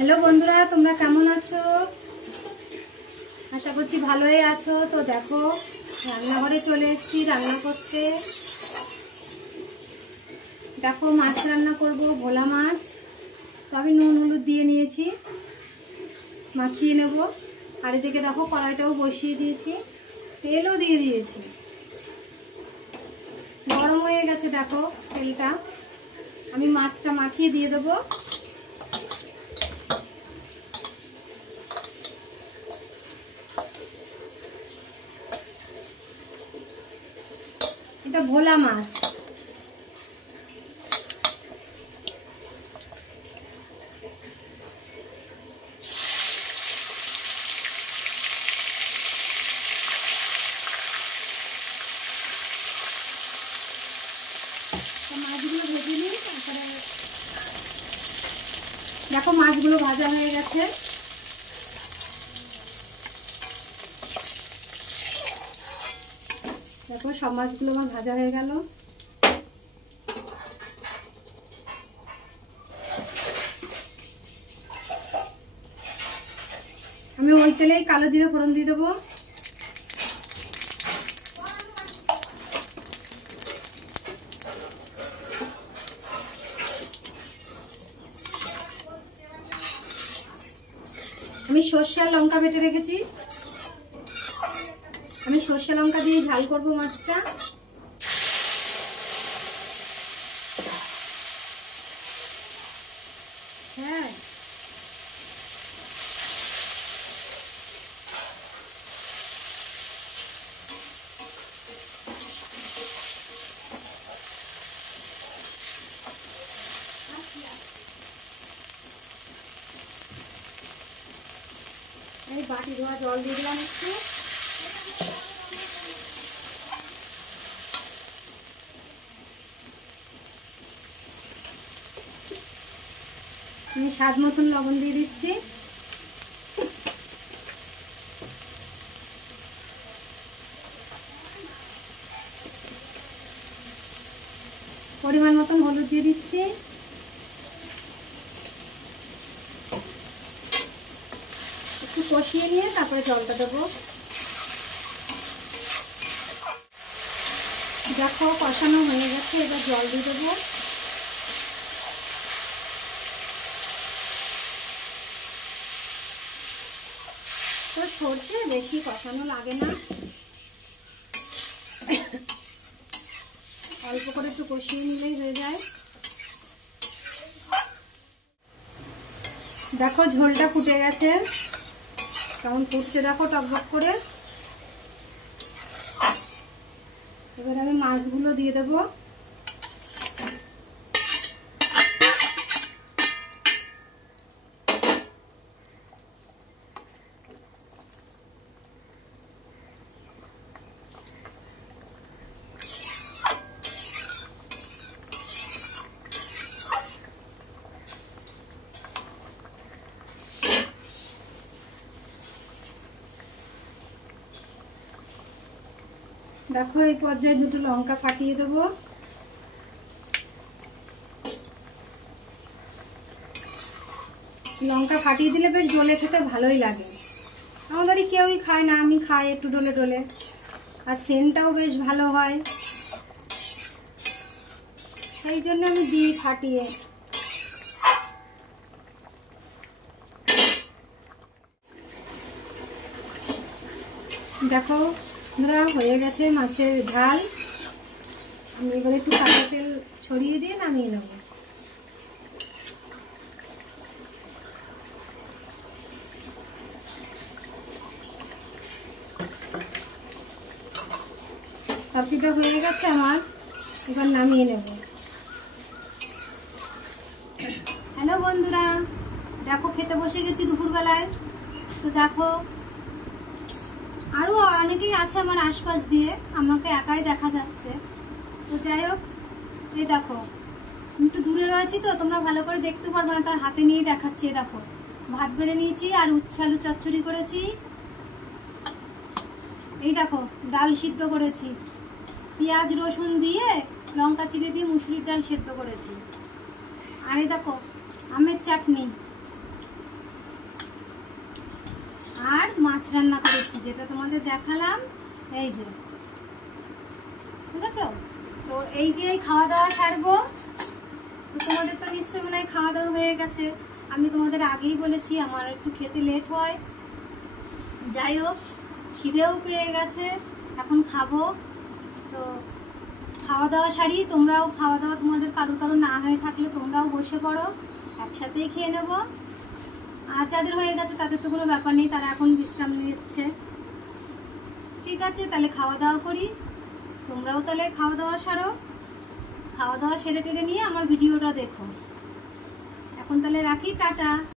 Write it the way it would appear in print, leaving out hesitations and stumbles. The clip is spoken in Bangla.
हेलो बंधुरा তোমরা কেমন আছো? আশা করছি ভালোই আছো। তো দেখো রান্নাঘরে চলে এসেছি রান্না করতে। দেখো মাছ রান্না করব, ভোলা মাছ। তো আমি নুন হলুদ দিয়ে নিয়েছি, মাখিয়ে নেব। আর এদিকে দেখো কড়াইটাও বসিয়ে দিয়েছি, তেলও দিয়ে দিয়েছি। গরম হয়ে গেছে দেখো তেলটা। আমি মাছটা মাখিয়ে দিয়ে দেবো। এটা ভোলা মাছ। মাছগুলো ভেজে নিই, তারপরে দেখো মাছগুলো ভাজা হয়ে গেছে। দেখো সব মাছগুলো আমার ভাজা হয়ে গেল। আমি ওই তেলেই কালো জিরে ফোড়ন দিয়ে দেবো। আমি সর্ষে আর লঙ্কা বেটে রেখেছি। আমি সর্ষে লঙ্কা দিয়ে ঝাল করবো মাছটা। হ্যাঁ, এই বাটি ধোয়া জল দিয়ে দিলাম একটু। আমি স্বাদ মতন লবণ দিয়ে দিচ্ছি। পরিমাণ মতন হলুদ দিয়ে দিচ্ছি। একটু কষিয়ে নিয়ে তারপরে জলটা দেবো। দেখো কষানো হয়ে গেছে, এবার জল দিয়ে দেবো। তো সরষে বেশি কষানো লাগে না, অল্প করে একটু কষিয়ে নিলেই হয়ে যায়। দেখো ঝোলটা ফুটে গেছে, কেমন ফুটছে দেখো টকবক করে। এবার আমি মাছগুলো দিয়ে দেবো। দেখো এই পর্যায়ে দুটো লঙ্কা ফাটিয়ে দেবো। লঙ্কা ফাটিয়ে দিলে বেশ ডলে খেতে ভালোই লাগে। আমাদেরই কেউই খায় না, আমি খাই একটু ডলে ডলে, আর সেন্টটাও বেশ ভালো হয়, সেই জন্য আমি দিই ফাটিয়ে। দেখো ধরা হয়ে গেছে মাছের ঝাল। আমি এবার একটু সাদা তেল ছড়িয়ে দিয়ে নামিয়ে নেব। সবজিটা হয়ে গেছে আমার, এবার নামিয়ে নেব। হ্যালো বন্ধুরা, দেখো খেতে বসে গেছি দুপুরবেলায়। তো দেখো আরও অনেকেই আছে আমার আশপাশ দিয়ে, আমাকে একাই দেখা যাচ্ছে। তো যাই হোক, এই দেখো একটু দূরে রয়েছি তো তোমরা ভালো করে দেখতে পারবে না, তার হাতে নিয়ে দেখাচ্ছি। দেখো ভাত বেড়ে নিয়েছি আর উচ্ছে আলু চচ্চড়ি করেছি। এই দেখো ডাল সিদ্ধ করেছি, পেঁয়াজ রসুন দিয়ে লঙ্কা চিড়ে দিয়ে মুসুরির ডাল সেদ্ধ করেছি। আর এই দেখো আমের চাটনি। আর মাছ রান্না করেছি, যেটা তোমাদের দেখালাম। এই যে, ঠিক আছে? তো এই দিয়েই খাওয়া দাওয়া সারবো। তো তোমাদের তো নিশ্চয়ই মনে হয় খাওয়া দাওয়া হয়ে গেছে। আমি তোমাদের আগেই বলেছি আমার একটু খেতে লেট হয়। যাই হোক, খিদেও পেয়ে গেছে, এখন খাবো। তো খাওয়া দাওয়া সারি, তোমরাও খাওয়া দাওয়া তোমাদের কারো না হয়ে থাকলে তোমরাও বসে পড়ো, একসাথেই খেয়ে নেব। আর যাদের হয়ে গেছে তাদের তো কোনো ব্যাপার নেই, তারা এখন বিশ্রাম নিচ্ছে। ঠিক আছে, তাহলে খাওয়া দাওয়া করি। তোমরাও তাহলে খাওয়া দাওয়া সারো, খাওয়া দাওয়া সেরে টেরে নিয়ে আমার ভিডিওটা দেখো। এখন তাহলে রাখি, টাটা।